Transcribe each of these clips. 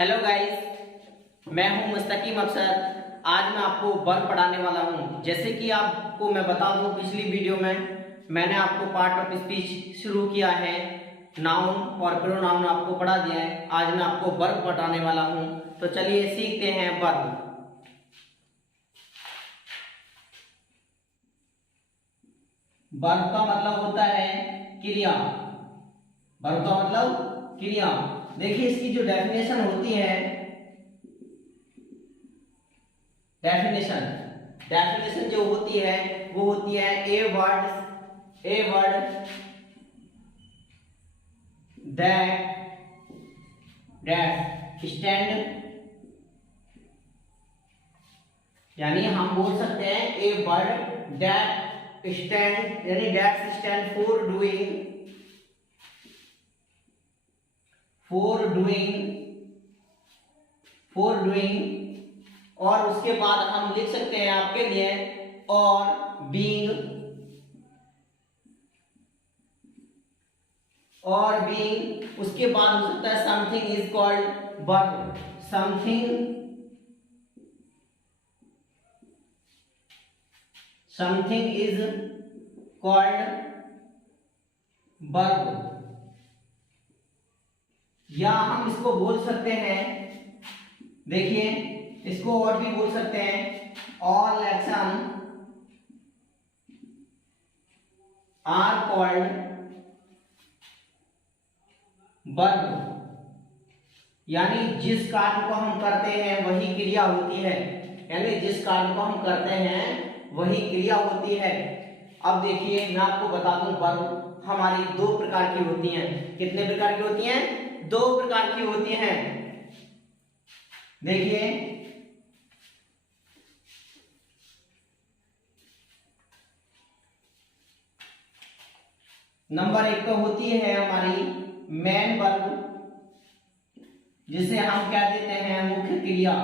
Hello guys, मैं हूं मुस्तकीम अफसर। आज मैं आपको वर्ब पढ़ाने वाला हूं। जैसे कि आपको मैं बता दूं, पिछली वीडियो में मैंने आपको पार्ट ऑफ स्पीच शुरू किया है, नाउन और प्रोनाउन आपको पढ़ा दिया है। आज मैं आपको वर्ब पढ़ाने वाला हूं, तो चलिए सीखते हैं वर्ब। वर्ब का मतलब होता है क्रिया। वर्ब का मतलब क्रिया। देखिए, इसकी जो डेफिनेशन होती है, डेफिनेशन जो होती है वो होती है ए वर्ड दैट स्टैंड, यानी हम बोल सकते हैं ए वर्ड दैट स्टैंड, यानी दैट स्टैंड फॉर डूइंग, और उसके बाद हम लिख सकते हैं आपके लिए और बीइंग, उसके बाद हो सकता है something is called verb. Something is called verb, या हम इसको बोल सकते हैं, देखिए इसको और भी बोल सकते हैं, all action are called verb, यानी जिस कार्य को हम करते हैं वही क्रिया होती है, यानी जिस कार्य को हम करते हैं वही क्रिया होती है। अब देखिए, मैं आपको बता दूं, वर्ब हमारी दो प्रकार की होती हैं। कितने प्रकार की होती हैं? दो प्रकार की होती हैं। देखिए, नंबर एक तो होती है हमारी मेन वर्ब, जिसे हम क्या देते हैं, मुख्य क्रिया।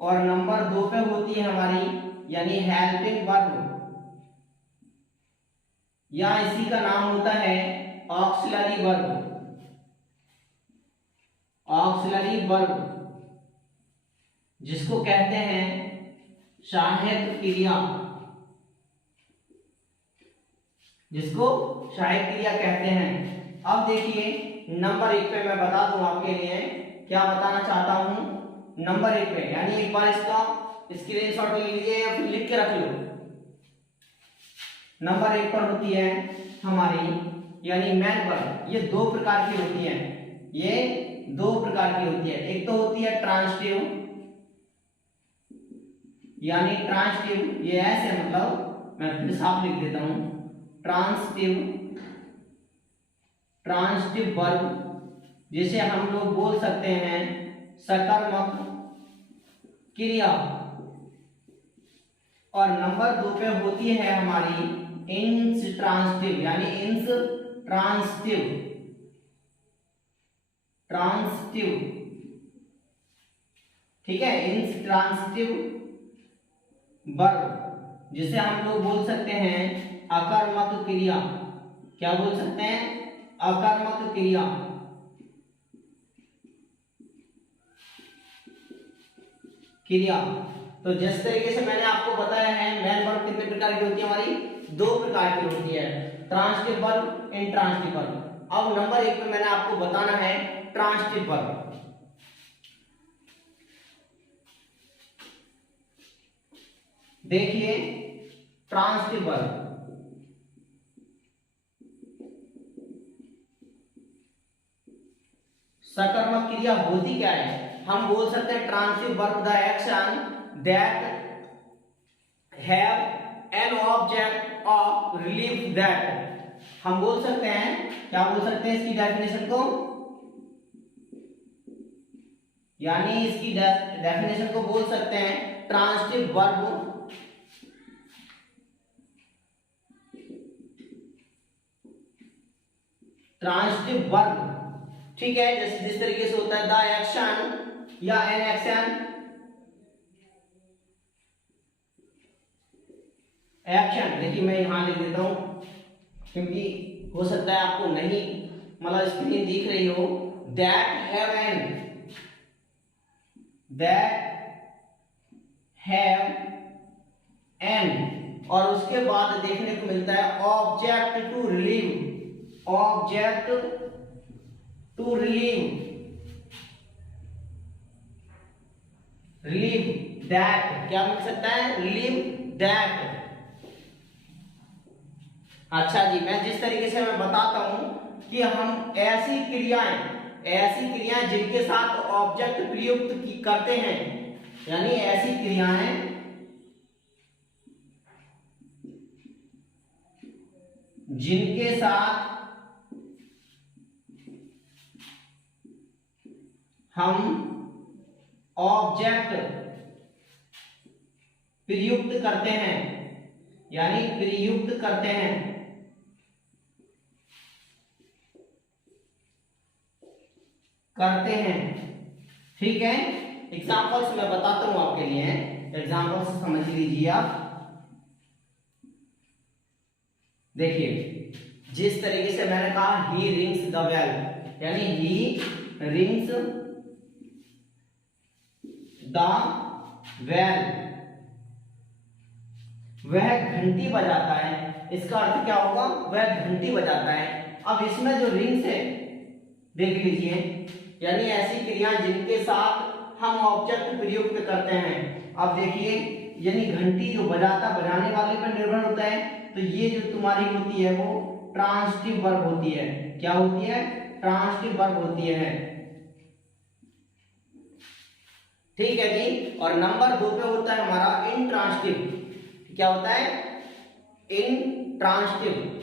और नंबर दो पे होती है हमारी यानी हेल्पिंग वर्ब, या इसी का नाम होता है ऑक्सिलरी वर्ब। ऑक्सिलरी वर्ब जिसको कहते हैं सहायक क्रिया, कहते हैं। अब देखिए, नंबर एक पे मैं बता दूं आपके लिए क्या बताना चाहता हूं। नंबर एक पे, यानी एक बार इसका स्क्रीनशॉट ले लीजिए या फिर लिख के रख लो। नंबर एक पर होती है हमारी यानी मैन वर्ब। ये दो प्रकार की होती है, एक तो होती है ट्रांसिटिव, यानी ट्रांसिटिव, ये ऐसे, मतलब मैं फिर साफ लिख देता हूं, ट्रांसिटिव वर्ब, जिसे हम लोग बोल सकते हैं सकर्मक क्रिया। और नंबर दो पे होती है हमारी इंट्रांसिटिव, यानी ट्रांसिटिव, ठीक है, इंट्रांसिटिव वर्ब, जिसे हम लोग बोल सकते हैं अकर्मक क्रिया। क्या बोल सकते हैं? अकर्मक क्रिया। तो जिस तरीके से मैंने आपको बताया है, मैन वर्ब कितने प्रकार की होती है हमारी? दो प्रकार की होती है, ट्रांसिटिव वर्ब, इंट्रांसिटिव वर्ब। अब नंबर एक पे मैंने आपको बताना है ट्रांसिटिव वर्ब। देखिए, ट्रांसिटिव वर्ब सकर्मक क्रिया होती क्या है? हम बोल सकते हैं transitive verb the action that have an object of relief that. हम बोल सकते हैं, क्या बोल सकते हैं इसकी डेफिनेशन को, यानी इसकी डेफिनेशन को बोल सकते हैं ट्रांसिटिव वर्ब ठीक है, जैसे जिस तरीके से होता है द एक्शन या एन एक्शन, देखिए मैं यहां लिख देता हूं क्योंकि हो सकता है आपको नहीं मतलब स्क्रीन दिख रही हो, दैट हैव एन, और उसके बाद देखने को मिलता है object to relieve, object to relieve, relieve that, क्या मिल सकता है, रिलीव दैट। अच्छा जी, मैं जिस तरीके से मैं बताता हूं कि हम ऐसी क्रियाएं जिनके साथ ऑब्जेक्ट प्रयुक्त करते हैं, यानी ऐसी क्रियाएं जिनके साथ हम ऑब्जेक्ट प्रयुक्त करते हैं, यानी प्रयुक्त करते हैं, ठीक है। एग्जाम्पल्स मैं बताता हूं आपके लिए, एग्जाम्पल्स समझ लीजिए आप। देखिए, जिस तरीके से मैंने कहा ही रिंग्स द बेल, यानी ही रिंग्स द बेल, वह घंटी बजाता है, इसका अर्थ क्या होगा, वह घंटी बजाता है। अब इसमें जो रिंग्स है देख लीजिए, यानी ऐसी क्रिया जिनके साथ हम ऑब्जेक्ट प्रयुक्त करते हैं। अब देखिए, यानी घंटी जो बजाने वाले पर निर्भर होता है, तो ये जो तुम्हारी होती है वो ट्रांसिटिव वर्ब होती है। क्या होती है, ट्रांसिटिव वर्ब होती है, ठीक है जी। और नंबर 2 पे होता है हमारा इंट्रांसिटिव। क्या होता है, इंट्रांसिटिव,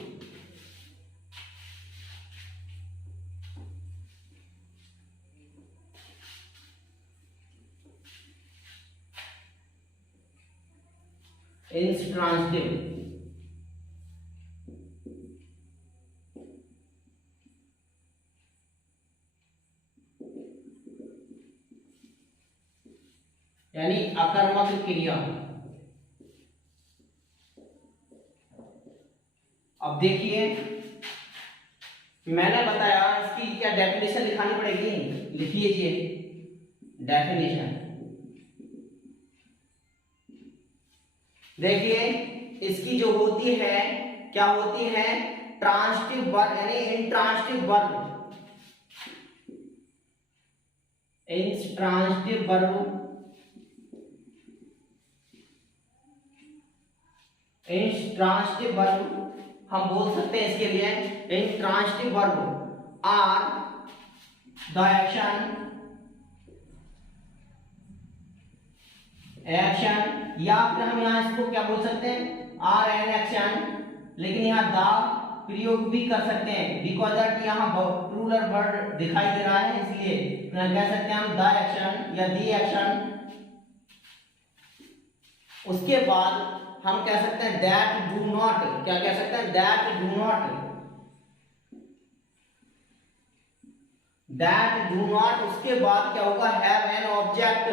इंट्रांसिटिव, यानी अकर्मक क्रिया। अब देखिए, मैंने बताया इसकी क्या डेफिनेशन लिखानी पड़ेगी, लिखिए जी डेफिनेशन। देखिए, इसकी जो होती है, क्या होती है, ट्रांसिटिव वर्ब, यानी intransitive verb, intransitive verb, intransitive verb हम बोल सकते हैं इसके लिए, intransitive verb are the action, या फिर हम यहां इसको क्या बोल सकते हैं, आर एन एक्शन, लेकिन यहां द प्रयोग भी कर सकते हैं, बिकॉज दैट यहां प्लूरल वर्ड दिखाई दे रहा है, इसलिए कह सकते हैं हम द एक्शन या दी एक्शन। उसके बाद हम कह सकते हैं दैट डू नॉट, क्या कह सकते हैं, that do not, that do not. उसके बाद क्या होगा, have an object,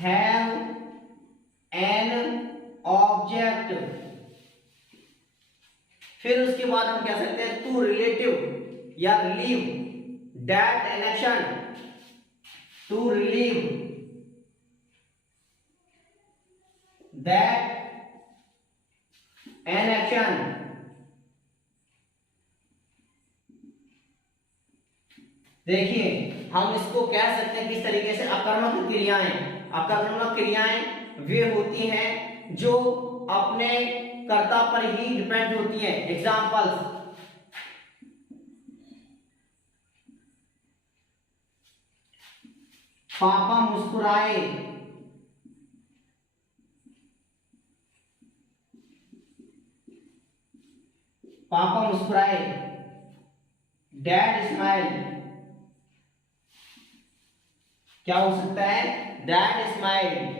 have an object. फिर उसके बाद हम कह सकते हैं टू रिलेटिव या relieve that an action, to relieve that an action. देखिए, हम इसको कह सकते हैं किस तरीके से, अकर्मक क्रियाएं। अकर्मक क्रियाएं वे होती हैं जो अपने कर्ता पर ही डिपेंड होती हैं। एग्जाम्पल्स, पापा मुस्कुराए, पापा मुस्कुराए, डैड स्माइल, क्या हो सकता है, डैड स्माइल।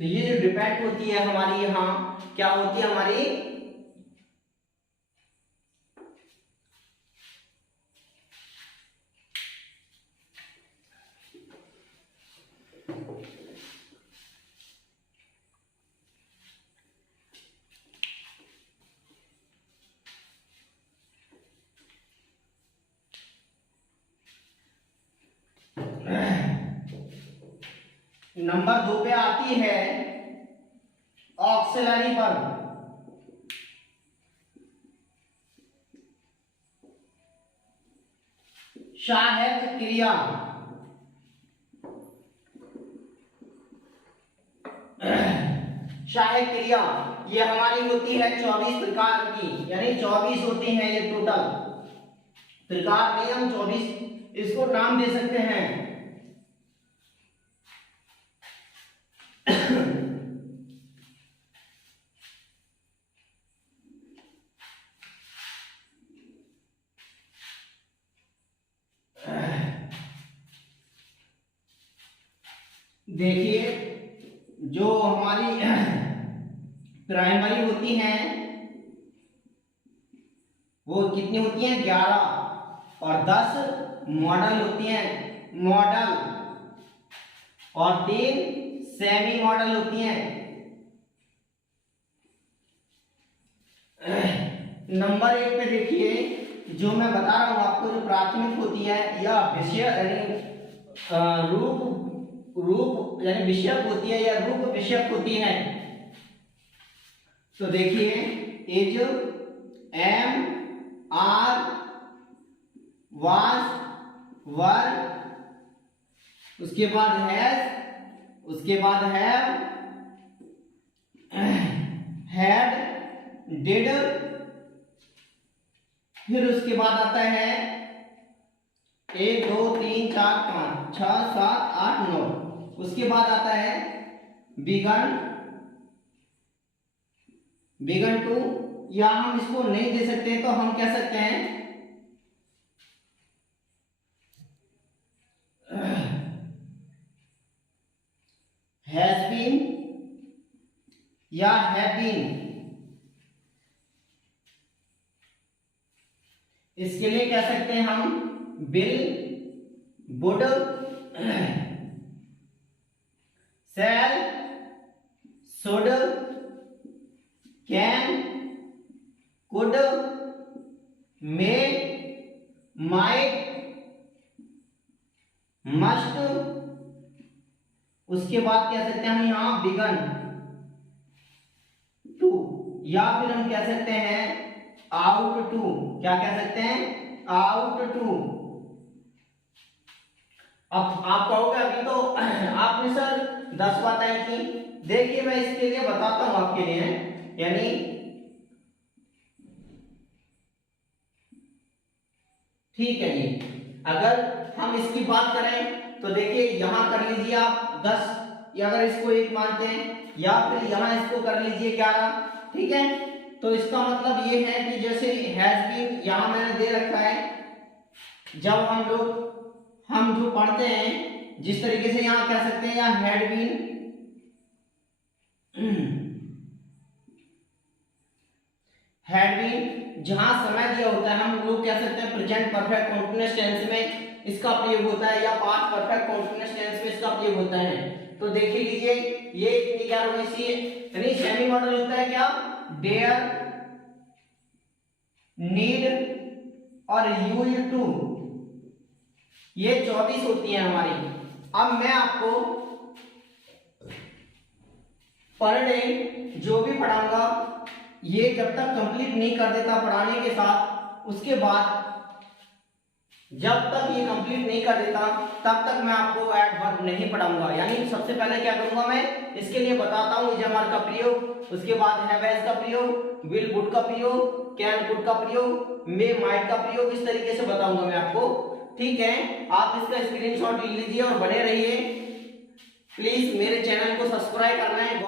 तो ये जो डिपेंड होती है हमारी, यहां क्या होती है हमारी, नंबर 2 पे आती है ऑक्सिलरी वर्ब। सहायक क्रिया। सहायक क्रिया ये हमारी होती है 24 प्रकार की, यानी 24 होती हैं ये टोटल प्रकार में हम 24 इसको नाम दे सकते हैं। देखिए जो हमारी प्राइमरी होती हैं वो कितनी होती हैं 11 और 10 मॉडल होती हैं, मॉडल, और 3 सेमी मॉडल होती हैं। नंबर 1 पे देखिए जो मैं बता रहा हूं आपको, जो प्राथमिक होती है या विषय यानी रूप यानी विषयक होती है या रूप विषयक होती है। तो देखिए इज, एम, आर, वाज, वर, उसके बाद हैज, उसके बाद हैव, हैड, डिड, फिर उसके बाद आता है 1 2 3 4 5 6 7 8 9, उसके बाद आता है बिगन, बिगन टू, या हम इसको नहीं दे सकते तो हम कह सकते हैं हैज बीन या हैव बीन। इसके लिए कह सकते हैं हम will, would, shall, should, can, could, may, might, must, उसके बाद कह सकते हैं हम यहां बिगन टू, या फिर हम कह सकते हैं आउट टू। क्या कह सकते हैं? Out to. अब आप कहोगे अभी तो आपने सर 10 बातें की। देखिए मैं इसके लिए बताता हूं आपके लिए, यानी ठीक है जी, अगर हम इसकी बात करें तो देखिए यहां कर लीजिए आप 10, या अगर इसको 1 मानते हैं, या फिर यहां इसको कर लीजिए 11, ठीक है। तो इसका मतलब ये है कि जैसे हैज बीन यहां मैंने दे रखा है, जब हम जो पढ़ते हैं जिस तरीके से यहां कह सकते हैं, या हैड बीन, हैड बीन जहां समय दिया होता है हम लोग कह सकते हैं प्रेजेंट परफेक्ट कंटीन्यूअस टेंस में इसका प्रयोग होता है, या पास्ट परफेक्ट कंटीन्यूअस टेंस में इसका प्रयोग होता है। तो देख लीजिए ये कितनी क्या होगी, सी यानी सेमी मॉडल होता है क्या, डेयर, नीड और यूज टू, ये 24 होती हैं हमारी। अब मैं आपको पर डे जो भी पढ़ाऊंगा ये जब तक कंप्लीट नहीं कर देता पढ़ाने के साथ, उसके बाद जब तक ये कंप्लीट नहीं कर देता तब तक मैं आपको एडवर्ब नहीं पढ़ाऊंगा। यानी सबसे पहले क्या करूंगा, मैं इसके लिए बताता हूं इजमार का प्रयोग, उसके बाद हैव हैज का प्रयोग, विल वुड का प्रयोग, कैन कुड का प्रयोग, मे माइट का प्रयोग, इस तरीके से बताऊंगा मैं आपको। ठीक है, आप इसका स्क्रीनशॉट ले लीजिए और बने रहिए। प्लीज मेरे चैनल को सब्सक्राइब करना है।